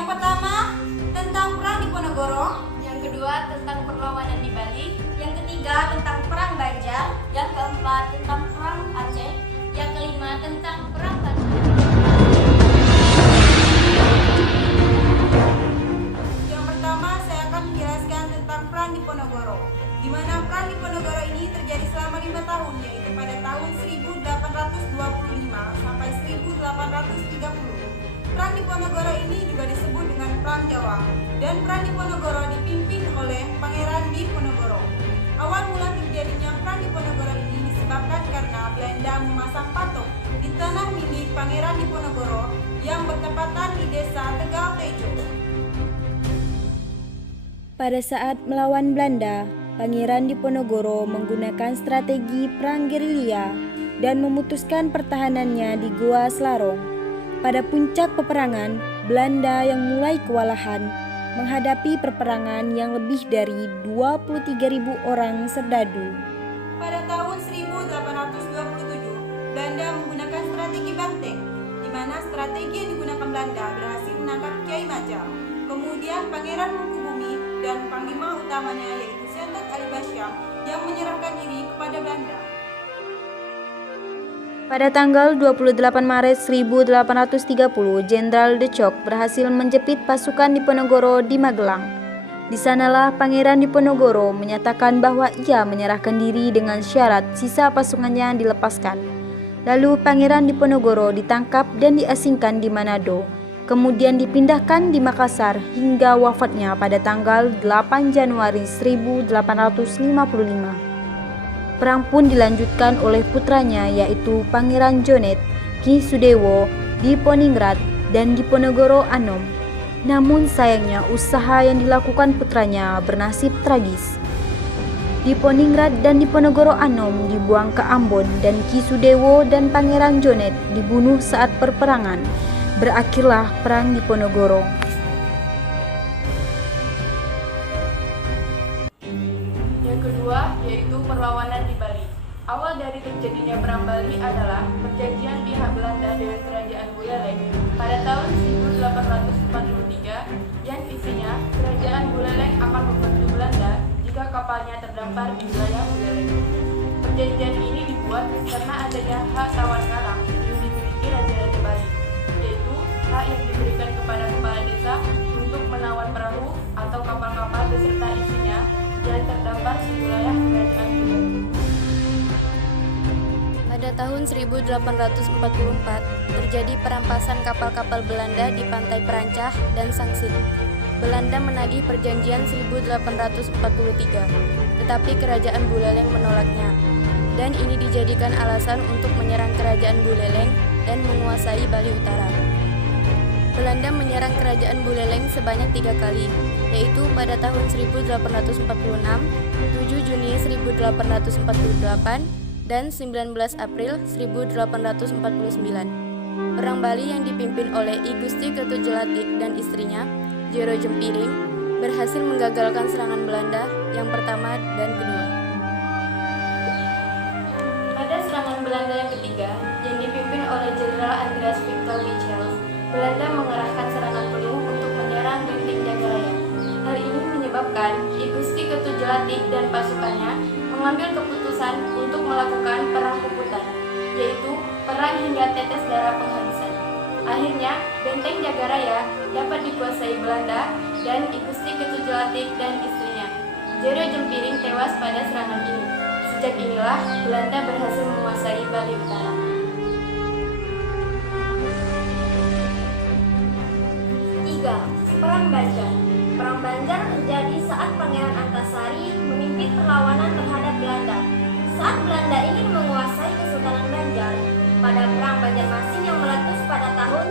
Yang pertama, tentang perang Diponegoro. Yang kedua, tentang perlawanan di Bali. Yang ketiga, tentang perang Banjar. Yang keempat, tentang perang Aceh. Yang kelima, tentang perang Banten. Yang pertama, saya akan menjelaskan tentang perang Diponegoro, di mana perang Diponegoro ini terjadi selama 5 tahun, yaitu pada tahun 1825 sampai 1830. Perang Diponegoro ini juga disebut dengan Perang Jawa, dan Perang Diponegoro dipimpin oleh Pangeran Diponegoro. Awal mula terjadinya Perang Diponegoro ini disebabkan karena Belanda memasang patok di tanah milik Pangeran Diponegoro yang bertepatan di desa Tegal Tejo. Pada saat melawan Belanda, Pangeran Diponegoro menggunakan strategi perang gerilya dan memutuskan pertahanannya di Goa Selarong. Pada puncak peperangan, Belanda yang mulai kewalahan menghadapi perperangan yang lebih dari 23.000 orang serdadu. Pada tahun 1827, Belanda menggunakan strategi banteng, di mana strategi yang digunakan Belanda berhasil menangkap Kiai Majah. Kemudian Pangeran Mangkubumi dan panglima utamanya yaitu Sultan Ali Basyam yang menyerahkan diri kepada Belanda. Pada tanggal 28 Maret 1830, Jenderal De Cock berhasil menjepit pasukan Diponegoro di Magelang. Di sanalah Pangeran Diponegoro menyatakan bahwa ia menyerahkan diri dengan syarat sisa pasukannya dilepaskan. Lalu Pangeran Diponegoro ditangkap dan diasingkan di Manado, kemudian dipindahkan di Makassar hingga wafatnya pada tanggal 8 Januari 1855. Perang pun dilanjutkan oleh putranya yaitu Pangeran Jonet, Ki Sudewo, Diponingrat, dan Diponegoro Anom. Namun sayangnya usaha yang dilakukan putranya bernasib tragis. Diponingrat dan Diponegoro Anom dibuang ke Ambon dan Ki Sudewo dan Pangeran Jonet dibunuh saat perperangan. Berakhirlah Perang Diponegoro. Yang kedua, yaitu perlawanan di Bali. Awal dari terjadinya Perang Bali adalah perjanjian pihak Belanda dengan Kerajaan Buleleng pada tahun 1843 yang isinya Kerajaan Buleleng akan membantu Belanda jika kapalnya terdampar di wilayah Buleleng. Perjanjian ini dibuat karena adanya hak tawar karang yang dimiliki Raja-Raja Bali, yaitu hak yang diberikan kepada kepala desa untuk menawan perahu atau kapal-kapal beserta isinya yang terdampar di wilayah Kerajaan Buleleng. Pada tahun 1844, terjadi perampasan kapal-kapal Belanda di pantai Perancah dan Sangsit. Belanda menagih perjanjian 1843, tetapi Kerajaan Buleleng menolaknya. Dan ini dijadikan alasan untuk menyerang Kerajaan Buleleng dan menguasai Bali Utara. Belanda menyerang Kerajaan Buleleng sebanyak 3 kali, yaitu pada tahun 1846, 7 Juni 1848, dan 19 April 1849. Perang Bali yang dipimpin oleh I Gusti Ketujelatik dan istrinya, Jero Jempiring, berhasil menggagalkan serangan Belanda yang pertama dan kedua. Pada serangan Belanda yang ketiga, yang dipimpin oleh Jenderal Andreas Victor Michels, Belanda mengerahkan serangan penuh untuk menyerang Benteng Jagaraya. Hal ini menyebabkan I Gusti Ketujelatik dan pasukannya mengambil keputusan untuk melakukan perang puputan, yaitu perang hingga tetes darah penghabisan. Akhirnya, Benteng Jagaraya dapat dikuasai Belanda dan I Gusti Ketujelatik dan istrinya, Jero Jempiring, tewas pada serangan ini. Sejak inilah Belanda berhasil menguasai Bali Utara. Tiga, Perang Banjar. Perang Banjar terjadi saat Pangeran Antasari memimpin perlawanan terhadap Belanda. Saat Belanda ingin menguasai Kesultanan Banjar pada Perang Banjarmasin yang meletus pada tahun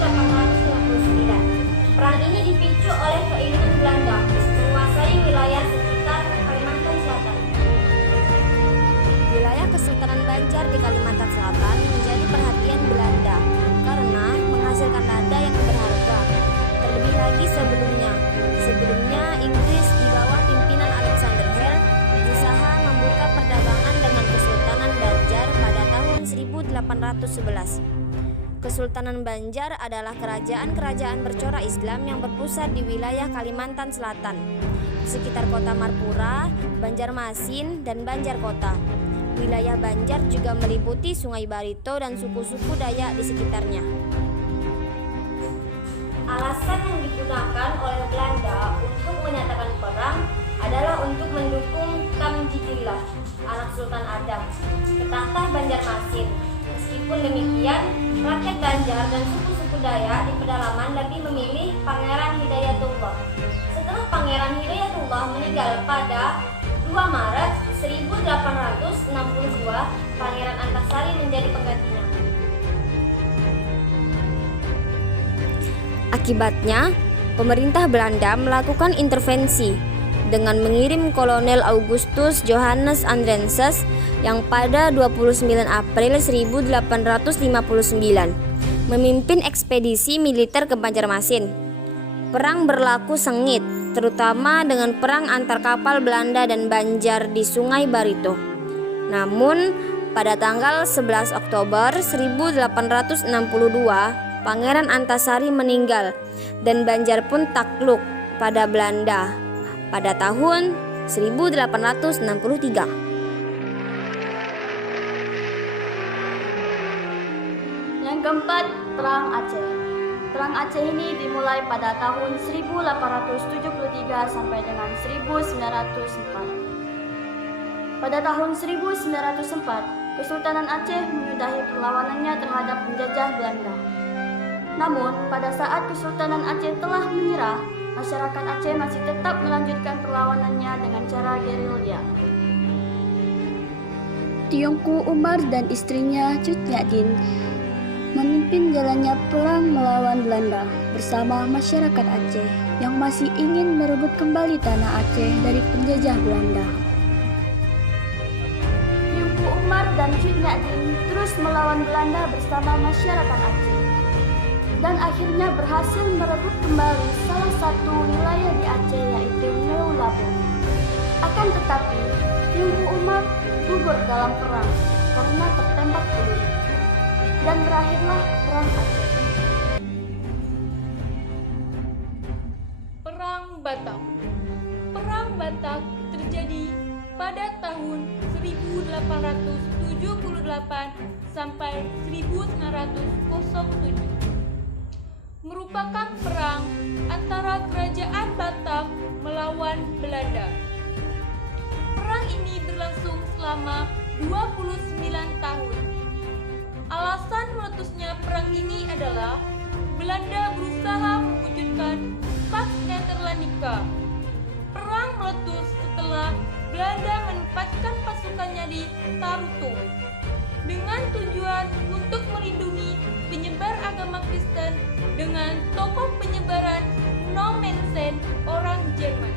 1859. Perang ini dipicu oleh keinginan Belanda menguasai wilayah sekitar Kalimantan Selatan. Wilayah Kesultanan Banjar di Kalimantan Selatan menjadi perhatian Belanda karena menghasilkan lada yang berharga. Terlebih lagi sebelumnya Inggris di bawah pimpinan Alexander Hare berusaha membuka perdagangan dengan Kesultanan Banjar pada tahun 1811. Kesultanan Banjar adalah kerajaan-kerajaan bercorak Islam yang berpusat di wilayah Kalimantan Selatan, di sekitar kota Marpura, Banjarmasin, dan Banjarkota. Wilayah Banjar juga meliputi Sungai Barito dan suku-suku Dayak di sekitarnya. Alasan yang digunakan oleh Belanda untuk menyatakan perang adalah untuk mendukung Tamjidillah, anak Sultan Adam, ke tahta Banjarmasin. Meskipun demikian, rakyat Banjar dan suku-suku Dayak di pedalaman lebih memilih Pangeran Hidayatullah. Setelah Pangeran Hidayatullah meninggal pada 2 Maret 1862, Pangeran Antasari menjadi penggantinya. Akibatnya, pemerintah Belanda melakukan intervensi dengan mengirim Kolonel Augustus Johannes Andrenses yang pada 29 April 1859 memimpin ekspedisi militer ke Banjarmasin. Perang berlaku sengit, terutama dengan perang antar kapal Belanda dan Banjar di Sungai Barito. Namun, pada tanggal 11 Oktober 1862, Pangeran Antasari meninggal dan Banjar pun takluk pada Belanda pada tahun 1863. Yang keempat, Perang Aceh. Perang Aceh ini dimulai pada tahun 1873 sampai dengan 1904. Pada tahun 1904, Kesultanan Aceh menyudahi perlawanannya terhadap penjajah Belanda. Namun, pada saat Kesultanan Aceh telah menyerah, masyarakat Aceh masih tetap melanjutkan perlawanannya dengan cara gerilya. Tiongku Umar dan istrinya Cut Nyak-din memimpin jalannya perang melawan Belanda bersama masyarakat Aceh yang masih ingin merebut kembali tanah Aceh dari penjajah Belanda. Tiongku Umar dan Cut Nyak-din terus melawan Belanda bersama masyarakat Aceh dan akhirnya berhasil merebut kembali salah satu wilayah di Aceh, yaitu Meulabon. Akan tetapi, Tiongku Umar gugur dalam perang karena tertembak peluru, dan berakhirlah Perang Aceh. Perang Batak. Perang Batak terjadi pada tahun 1878 sampai 1907. Merupakan perang antara kerajaan Batak melawan Belanda. Perang ini berlangsung selama 29 tahun. Alasan meletusnya perang ini adalah Belanda berusaha mewujudkan Pax Netherlandica. Perang meletus setelah Belanda menempatkan pasukannya di Tarutung dengan tujuan untuk melindungi penyebar agama Kristen dengan tokoh penyebaran Nommensen orang Jerman.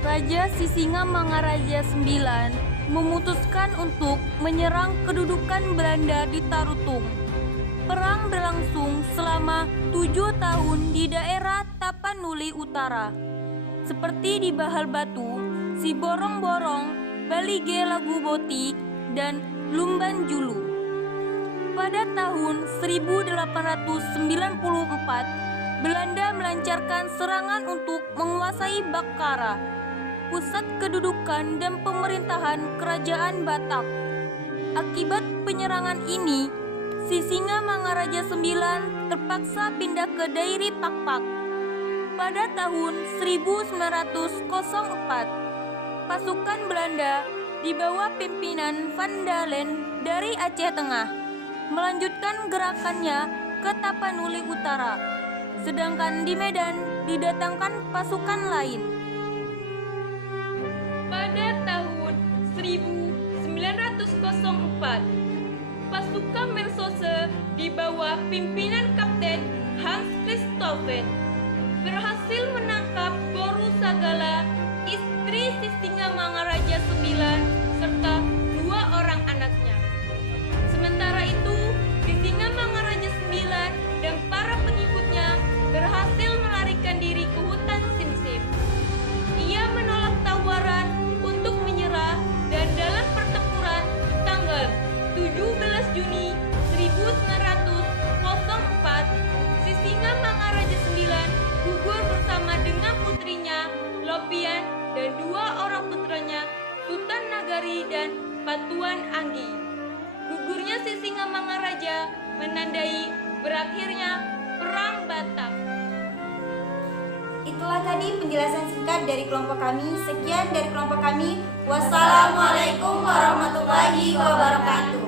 Raja Sisingamangaraja IX memutuskan untuk menyerang kedudukan Belanda di Tarutung. Perang berlangsung selama 7 tahun di daerah Tapanuli Utara, seperti di Bahal Batu, Siborong-Borong, Balige Laguboti, dan Lumban Julu. Pada tahun 1894, Belanda melancarkan serangan untuk menguasai Bakkara, pusat kedudukan dan pemerintahan kerajaan Batak. Akibat penyerangan ini, Sisingamangaraja IX terpaksa pindah ke Dairi Pakpak. Pada tahun 1904, pasukan Belanda di bawah pimpinan Van Dalen dari Aceh Tengah melanjutkan gerakannya ke Tapanuli Utara, sedangkan di Medan didatangkan pasukan lain. Pada tahun 1904, pasukan Mersose di bawah pimpinan Kapten Hans Christopher berhasil menangkap Boru Sagala, istri Sisingamangaraja IX, serta 2 orang anaknya. Sementara itu, Sisingamangaraja IX dan para pengikutnya berhasil melarikan diri ke hutan Sinsip. Ia menolak tawaran untuk menyerah dan dalam pertempuran tanggal 17 Juni saja menandai berakhirnya Perang Batak. Itulah tadi penjelasan singkat dari kelompok kami. Sekian dari kelompok kami. Wassalamualaikum warahmatullahi wabarakatuh.